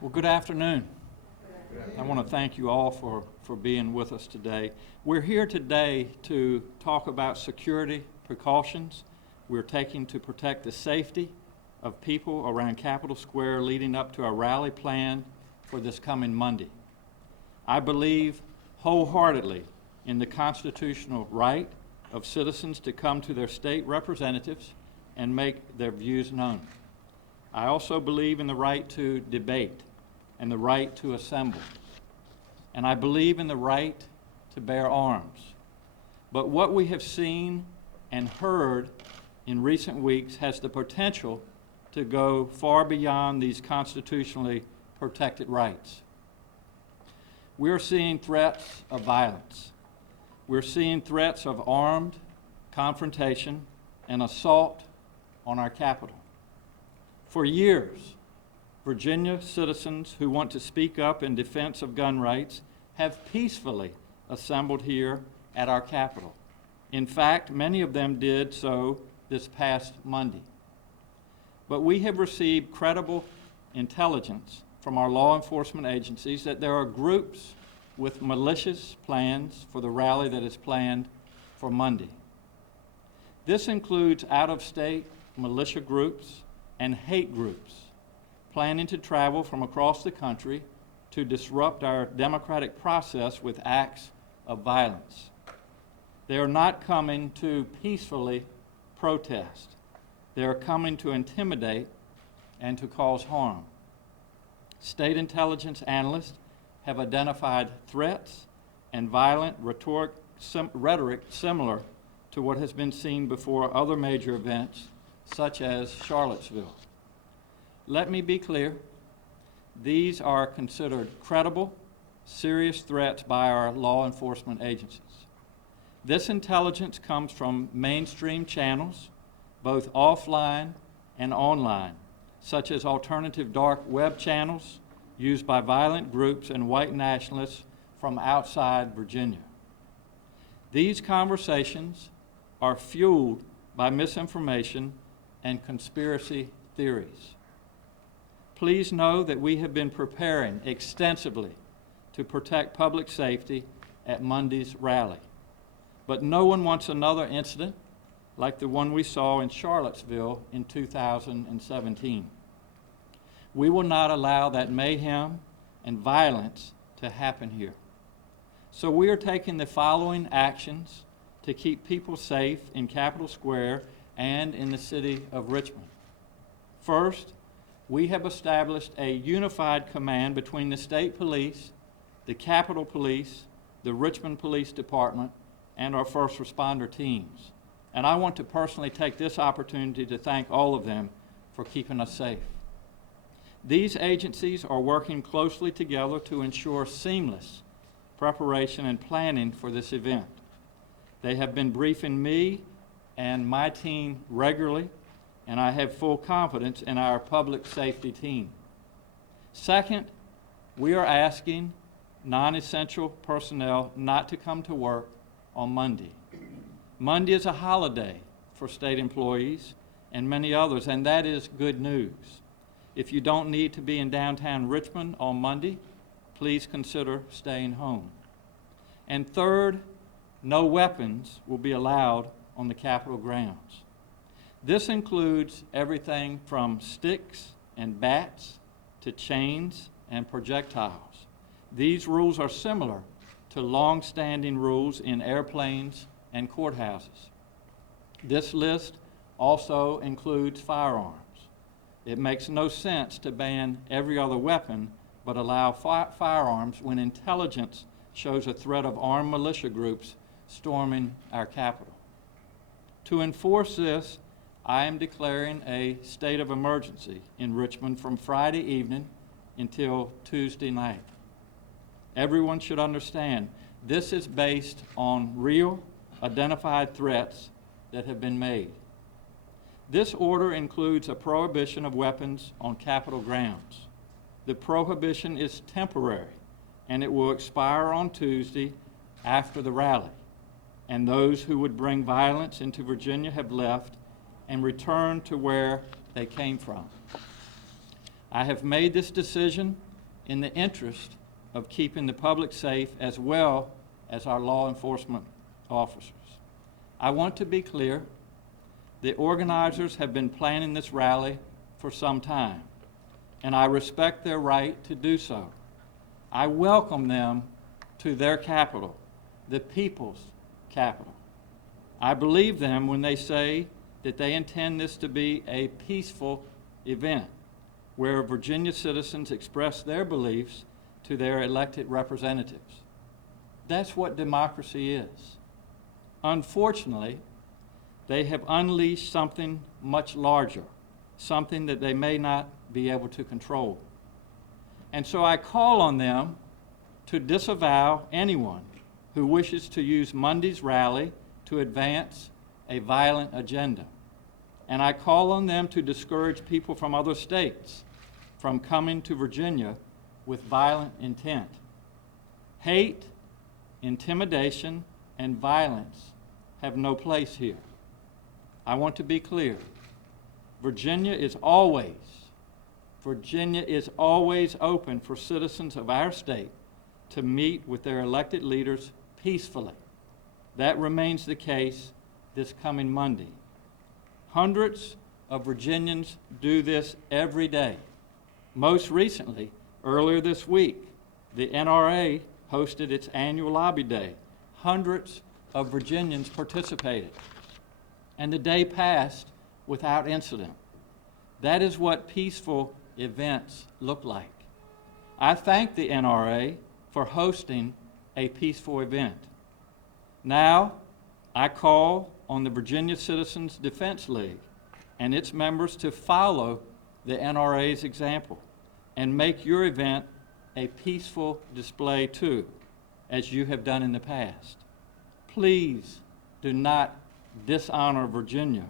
Well, good afternoon. I want to thank you all for being with us today. We're here today to talk about security precautions we're taking to protect the safety of people around Capitol Square leading up to a rally planned for this coming Monday. I believe wholeheartedly in the constitutional right of citizens to come to their state representatives and make their views known. I also believe in the right to debate and the right to assemble. And I believe in the right to bear arms. But what we have seen and heard in recent weeks has the potential to go far beyond these constitutionally protected rights. We're seeing threats of violence. We're seeing threats of armed confrontation and assault on our Capitol. For years, Virginia citizens who want to speak up in defense of gun rights have peacefully assembled here at our Capitol. In fact, many of them did so this past Monday. But we have received credible intelligence from our law enforcement agencies that there are groups with malicious plans for the rally that is planned for Monday. This includes out-of-state militia groups and hate groups planning to travel from across the country to disrupt our democratic process with acts of violence. They are not coming to peacefully protest. They are coming to intimidate and to cause harm. State intelligence analysts have identified threats and violent rhetoric similar to what has been seen before other major events, such as Charlottesville. Let me be clear. These are considered credible, serious threats by our law enforcement agencies. This intelligence comes from mainstream channels, both offline and online, such as alternative dark web channels used by violent groups and white nationalists from outside Virginia. These conversations are fueled by misinformation and conspiracy theories. Please know that we have been preparing extensively to protect public safety at Monday's rally. But no one wants another incident like the one we saw in Charlottesville in 2017. We will not allow that mayhem and violence to happen here. So we are taking the following actions to keep people safe in Capitol Square and in the city of Richmond. First, we have established a unified command between the state police, the Capitol Police, the Richmond Police Department, and our first responder teams. And I want to personally take this opportunity to thank all of them for keeping us safe. These agencies are working closely together to ensure seamless preparation and planning for this event. They have been briefing me and my team regularly, and I have full confidence in our public safety team. Second, we are asking non-essential personnel not to come to work on Monday. Monday is a holiday for state employees and many others, and that is good news. If you don't need to be in downtown Richmond on Monday, please consider staying home. And third, no weapons will be allowed on the Capitol grounds. This includes everything from sticks and bats to chains and projectiles. These rules are similar to long-standing rules in airplanes and courthouses. This list also includes firearms. It makes no sense to ban every other weapon but allow firearms when intelligence shows a threat of armed militia groups storming our Capitol. To enforce this, I am declaring a state of emergency in Richmond from Friday evening until Tuesday night. Everyone should understand this is based on real, identified threats that have been made. This order includes a prohibition of weapons on Capitol grounds. The prohibition is temporary, and it will expire on Tuesday after the rally. And those who would bring violence into Virginia have left and returned to where they came from. I have made this decision in the interest of keeping the public safe as well as our law enforcement officers. I want to be clear, the organizers have been planning this rally for some time, and I respect their right to do so. I welcome them to their capital, the people's capital. I believe them when they say that they intend this to be a peaceful event where Virginia citizens express their beliefs to their elected representatives. That's what democracy is. Unfortunately, they have unleashed something much larger, something that they may not be able to control. And so I call on them to disavow anyone who wishes to use Monday's rally to advance a violent agenda. And I call on them to discourage people from other states from coming to Virginia with violent intent. Hate, intimidation, and violence have no place here. I want to be clear. Virginia is always open for citizens of our state to meet with their elected leaders peacefully. That remains the case this coming Monday. Hundreds of Virginians do this every day. Most recently, earlier this week, the NRA hosted its annual lobby day. Hundreds of Virginians participated, and the day passed without incident. That is what peaceful events look like. I thank the NRA for hosting a peaceful event. Now, I call on the Virginia Citizens Defense League and its members to follow the NRA's example and make your event a peaceful display too, as you have done in the past. Please do not dishonor Virginia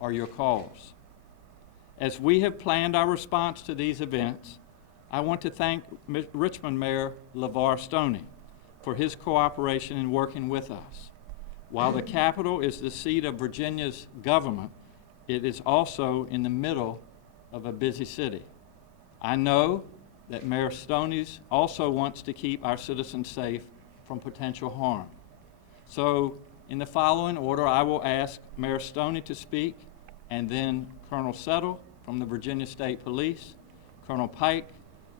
or your cause. As we have planned our response to these events, I want to thank Richmond Mayor LeVar Stoney for his cooperation in working with us. While the Capitol is the seat of Virginia's government, it is also in the middle of a busy city. I know that Mayor Stoney also wants to keep our citizens safe from potential harm. So, in the following order, I will ask Mayor Stoney to speak, and then Colonel Settle from the Virginia State Police, Colonel Pike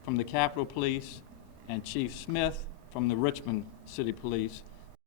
from the Capitol Police, and Chief Smith from the Richmond City Police